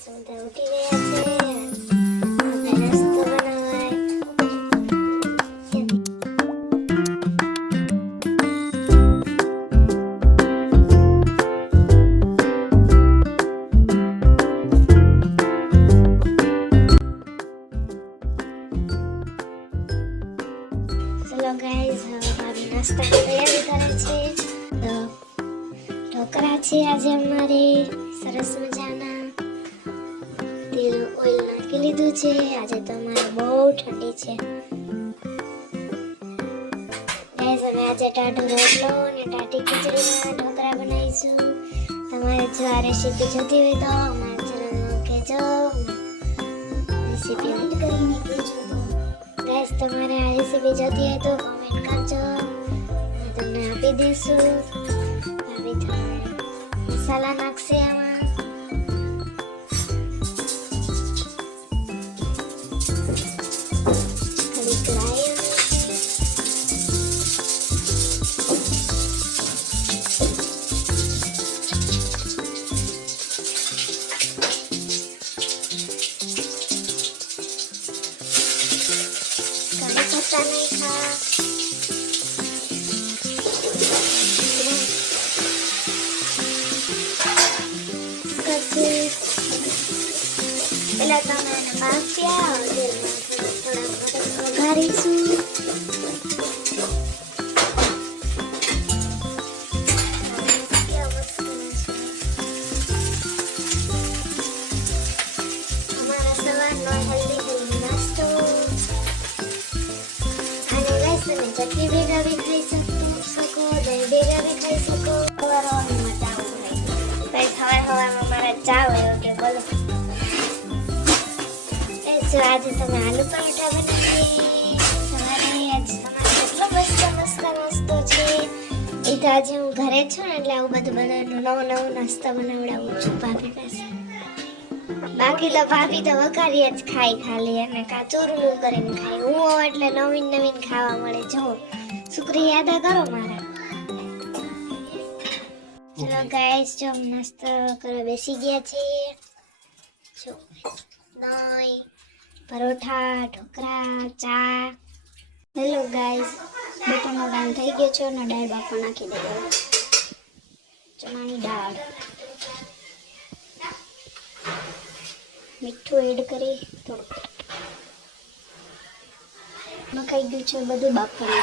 Sementara udah gak ada yang terlalu gede, kalau gak ada yang terlalu oil નાખી લીધું છે? આજે તો અમારે બહુ ઠંડી છે. ગાઈઝ અમે આજે ટાઢો રોટલો અને ટાટી ખીચડીના ઢોકળા બનાવીશું. તમારે જો આ રેસીપી જોતી હોય તો અમારા ચેનલમાં કહેજો. રેસીપી એડ કરીને કહેજો ગાઈઝ તમારે આ રેસીપી જોતી હોય તો કોમેન્ટ કરજો. તમને આપી દઈશું. આવી તમારે મસાલા નાખશે gusta, mija. la cama de Napancia o de la cama de Napancia o de la cama. ચટણી ભેગાવી ખાઈ શકો દહીં ભેગાવી ખાઈ શકો સવારમાં ચા ગાઈસ હવાર હવારમાં મારા ચા હોય કે બોલો એ જો આજે તમે આલુ પરોઠા બનાવી સવારે આજે તમારે મસ્ત મસ્ત નાસ્તો છે એ તો આજે હું ઘરે છું એટલે આવું બધું બનાવું નવો નવો નાસ્તો બનાવડાવું છું પાસે. બાકી તો ભાભી તો વઘારી જ ખાય ખાલી અને કા ચોરલું કરીને ખાય. હું એટલે નવીન નવીન ખાવા મળે. જો શુક્રિયા અદા કરો મારા. ચલો ગાઈસ જો નાસ્તો કરવા બેસી ગયા છીએ જો, દહીં, પરોઠા, ઢોકળા, ચા. હેલો ગાઈસ બપોરનો ટાઈમ થઈ ગયો છે અને દાળ બાફવા નાખી દેવા ચણાની દાળ. મીઠું એડ કરી થોડું બફાઈ ગયું છે, બધું બાફવા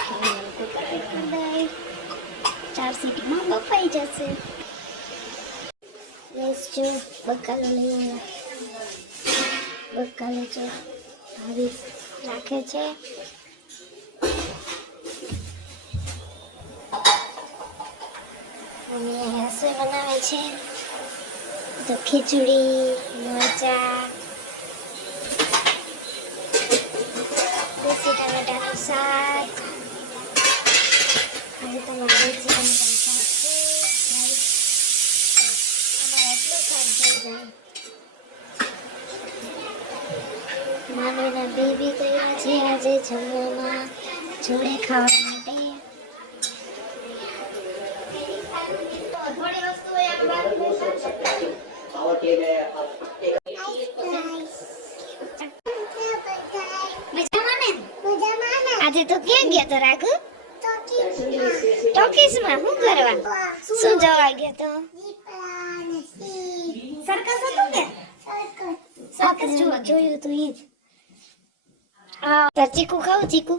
ચાર સીટીમાં બફાઈ જશે. બસ જો, બકાલો લઈ બકાલો જો ભાવી રાખે છે. મમ્મી રસોઈ બનાવે છે. તો ખીચડી મરચા દેશી ટમેટાનું શાક આજે તમારે દેશી ટમેટાનું શાક છે અમારે એટલું શાક થઈ જાય માનવીના બેબી ગયા છે આજે જમવામાં જોડે ખાવા માટે મજામાં ને આજે તો ક્યાં ગયા તો રાઘુ? ટોકીસમાં શું કરવા? શું જવા ગયા તો? સરકસ હતું કે સરકસ જોવા જોયું તું ઈ જ. હા ચીકુ ખાવ ચીકુ.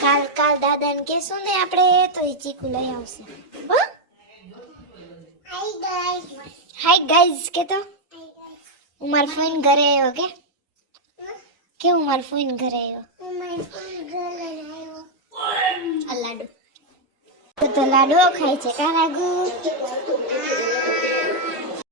કાલ કાલ દાદાને કહેશું ને આપણે તો એ ચીકુ લઈ આવશે હો હાય ગાઈઝ કે તો હું મારા ફોન ઘરે આવ્યો કે કે હું મારા ફોન ઘરે આવ્યો આ લાડુ તો તો લાડુઓ ખાય છે કા લાગુ